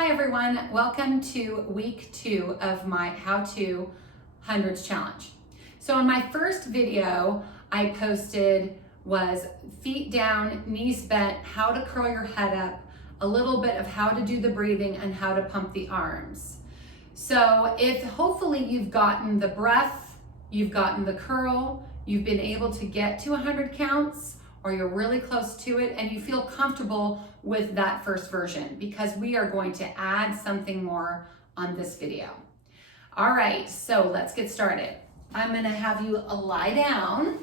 Hi everyone, welcome to week 2 of my How To Hundreds Challenge. So in my first video I posted was feet down, knees bent, how to curl your head up, a little bit of how to do the breathing and how to pump the arms. So if hopefully you've gotten the breath, you've gotten the curl, you've been able to get to 100 counts, or you're really close to it and you feel comfortable with that first version, because we are going to add something more on this video. All right, so let's get started. I'm gonna have you lie down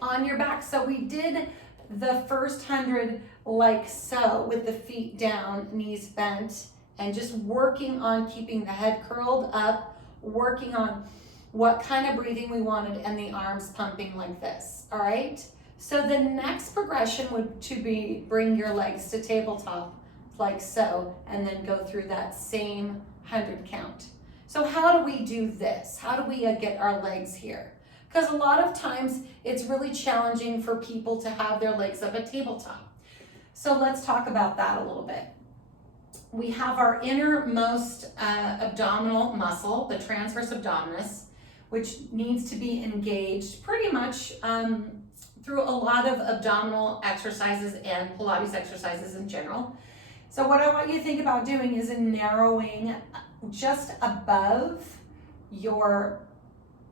on your back. So we did the first 100 like so, with the feet down, knees bent, and just working on keeping the head curled up, working on what kind of breathing we wanted and the arms pumping like this, all right? So the next progression would to be bring your legs to tabletop like so, and then go through that same 100 count. So how do we do this? How do we get our legs here? Because a lot of times it's really challenging for people to have their legs up at tabletop. So let's talk about that a little bit. We have our innermost abdominal muscle, the transverse abdominis, which needs to be engaged pretty much through a lot of abdominal exercises and Pilates exercises in general. So what I want you to think about doing is narrowing just above your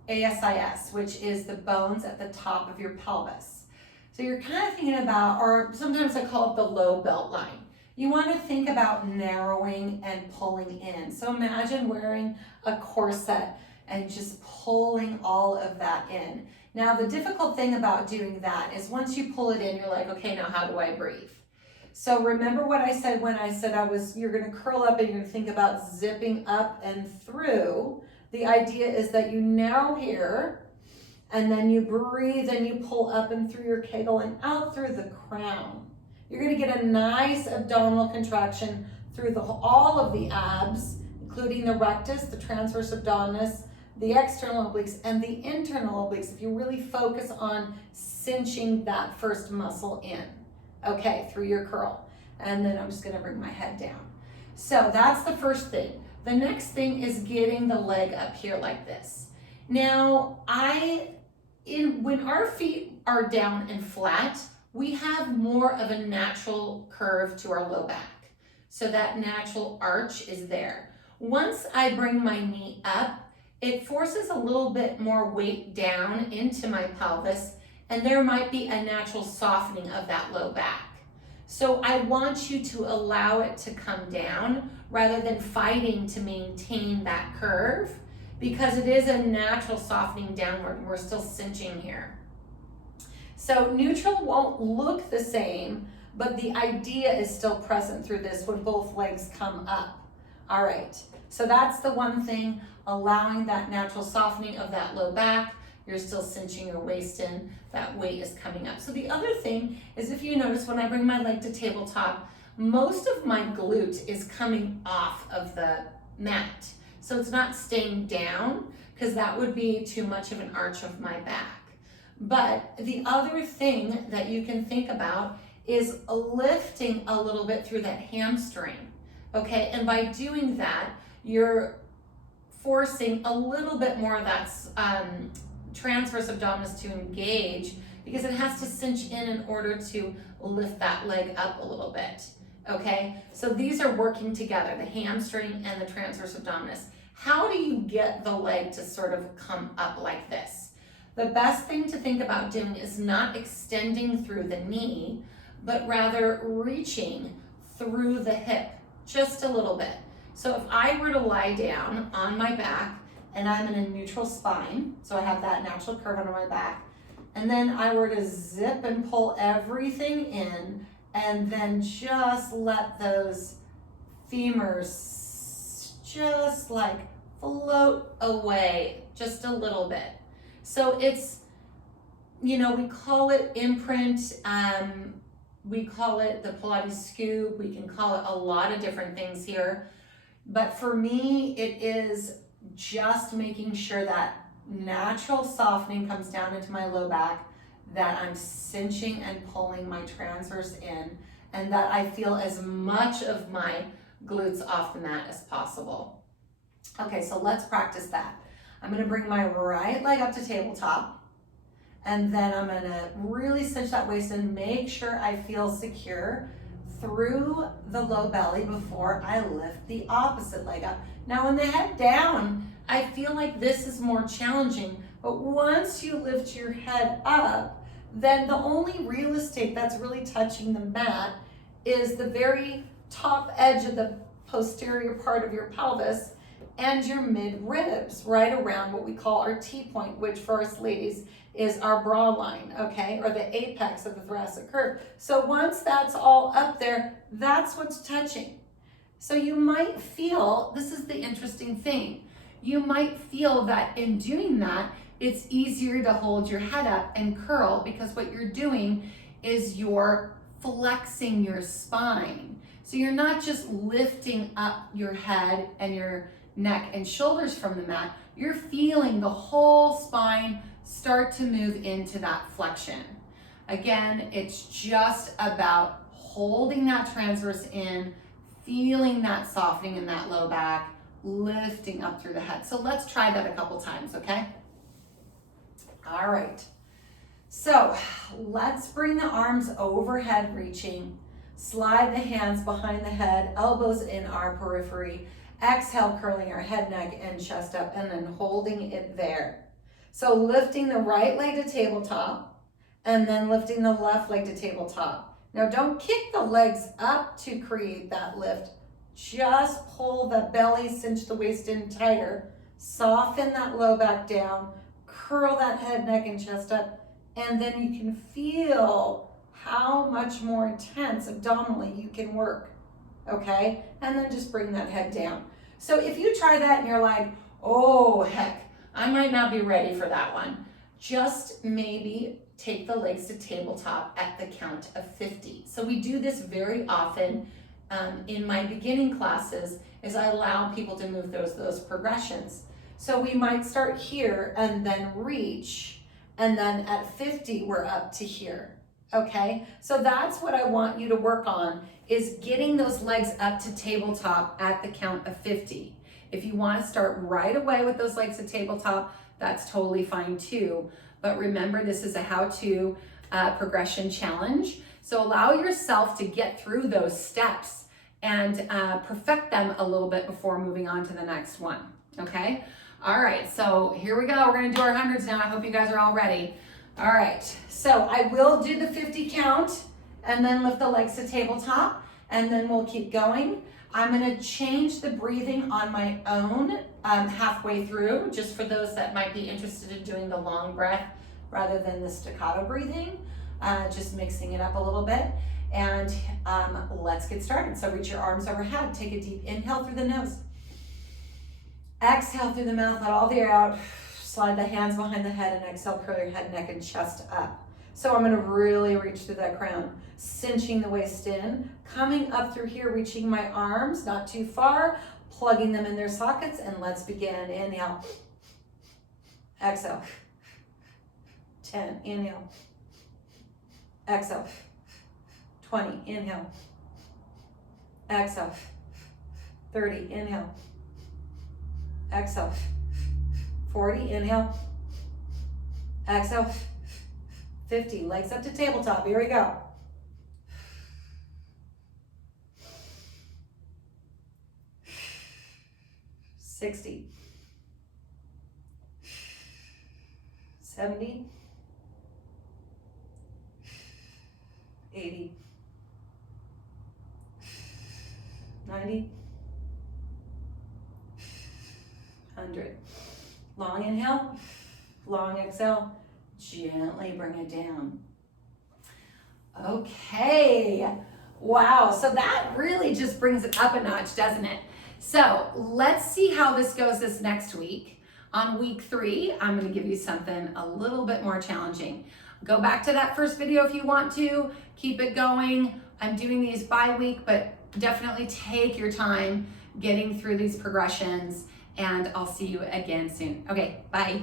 ASIS, which is the bones at the top of your pelvis. So you're kind of thinking about, or sometimes I call it the low belt line. You want to think about narrowing and pulling in. So imagine wearing a corset and just pulling all of that in. Now, the difficult thing about doing that is once you pull it in, you're like, okay, now how do I breathe? So remember what I said when I said you're gonna curl up and you're gonna think about zipping up and through. The idea is that you narrow here, and then you breathe and you pull up and through your kegel and out through the crown. You're gonna get a nice abdominal contraction through all of the abs, including the rectus, the transverse abdominis, the external obliques, and the internal obliques, if you really focus on cinching that first muscle in, okay, through your curl. And then I'm just gonna bring my head down. So that's the first thing. The next thing is getting the leg up here like this. Now, when our feet are down and flat, we have more of a natural curve to our low back. So that natural arch is there. Once I bring my knee up, it forces a little bit more weight down into my pelvis, and there might be a natural softening of that low back. So I want you to allow it to come down rather than fighting to maintain that curve, because it is a natural softening downward and we're still cinching here. So neutral won't look the same, but the idea is still present through this when both legs come up. All right, so that's the one thing, allowing that natural softening of that low back. You're still cinching your waist in, that weight is coming up. So the other thing is, if you notice when I bring my leg to tabletop, most of my glute is coming off of the mat. So it's not staying down, because that would be too much of an arch of my back. But the other thing that you can think about is lifting a little bit through that hamstring, okay? And by doing that, you're forcing a little bit more of that transverse abdominis to engage, because it has to cinch in order to lift that leg up a little bit, okay? So these are working together, the hamstring and the transverse abdominis. How do you get the leg to sort of come up like this? The best thing to think about doing is not extending through the knee, but rather reaching through the hip just a little bit. So if I were to lie down on my back and I'm in a neutral spine, so I have that natural curve under my back, and then I were to zip and pull everything in, and then just let those femurs just like float away just a little bit. So it's, we call it imprint, we call it the Pilates scoop, we can call it a lot of different things here. But for me, it is just making sure that natural softening comes down into my low back, that I'm cinching and pulling my transverse in, and that I feel as much of my glutes off the mat as possible. Okay, so let's practice that. I'm gonna bring my right leg up to tabletop, and then I'm gonna really cinch that waist and make sure I feel secure through the low belly before I lift the opposite leg up. Now when the head down, I feel like this is more challenging, but once you lift your head up, then the only real estate that's really touching the mat is the very top edge of the posterior part of your pelvis and your mid ribs, right around what we call our T-point, which for us ladies is our bra line, okay, or the apex of the thoracic curve. So once that's all up there, that's what's touching. So you might feel, this is the interesting thing, you might feel that in doing that, it's easier to hold your head up and curl, because what you're doing is you're flexing your spine. So you're not just lifting up your head and your neck and shoulders from the mat, you're feeling the whole spine start to move into that flexion. Again, it's just about holding that transverse in, feeling that softening in that low back, lifting up through the head. So let's try that a couple times, okay? All right. So let's bring the arms overhead reaching, slide the hands behind the head, elbows in our periphery, exhale, curling our head, neck, and chest up, and then holding it there. So lifting the right leg to tabletop, and then lifting the left leg to tabletop. Now don't kick the legs up to create that lift. Just pull the belly, cinch the waist in tighter, soften that low back down, curl that head, neck, and chest up, and then you can feel how much more intense abdominally you can work, okay? And then just bring that head down. So if you try that and you're like, oh heck, I might not be ready for that one, just maybe take the legs to tabletop at the count of 50. So we do this very often in my beginning classes, is I allow people to move those progressions. So we might start here and then reach, and then at 50, we're up to here, okay? So that's what I want you to work on, is getting those legs up to tabletop at the count of 50. If you want to start right away with those legs to tabletop, that's totally fine too. But remember, this is a how-to progression challenge. So allow yourself to get through those steps and perfect them a little bit before moving on to the next one, okay? All right, so here we go. We're gonna do our hundreds now. I hope you guys are all ready. All right, so I will do the 50 count and then lift the legs to tabletop, and then we'll keep going. I'm gonna change the breathing on my own halfway through, just for those that might be interested in doing the long breath rather than the staccato breathing, just mixing it up a little bit. And let's get started. So reach your arms overhead, take a deep inhale through the nose. Exhale through the mouth, let all the air out. Slide the hands behind the head and exhale, curl your head, neck, and chest up. So I'm gonna really reach through that crown, cinching the waist in, coming up through here, reaching my arms, not too far, plugging them in their sockets, and let's begin. Inhale, exhale, 10, inhale, exhale, 20, inhale, exhale, 30, inhale, exhale, 40, inhale, exhale, 50, legs up to tabletop, here we go. 60, 70, 80, 90, 100. Long inhale, long exhale, gently bring it down. Okay, wow, so that really just brings it up a notch, doesn't it? So let's see how this goes this next week. On week 3, I'm gonna give you something a little bit more challenging. Go back to that first video if you want to, keep it going. I'm doing these bi-week, but definitely take your time getting through these progressions, and I'll see you again soon. Okay, bye.